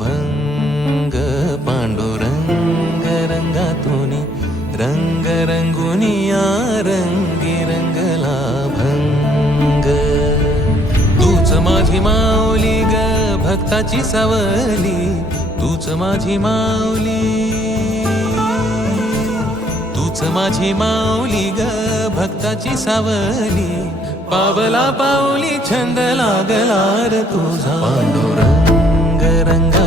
भंग पांडुरंग रंगातून रंग रंगुनिया रंगी रंगला भंग तूच माझी माऊली ग भक्ताची सावली तूच माझी माऊली तूच माझी माऊली ग भक्ताची सावली पावला पाऊली छंद लागला रे तुझा पांडुरंग रंग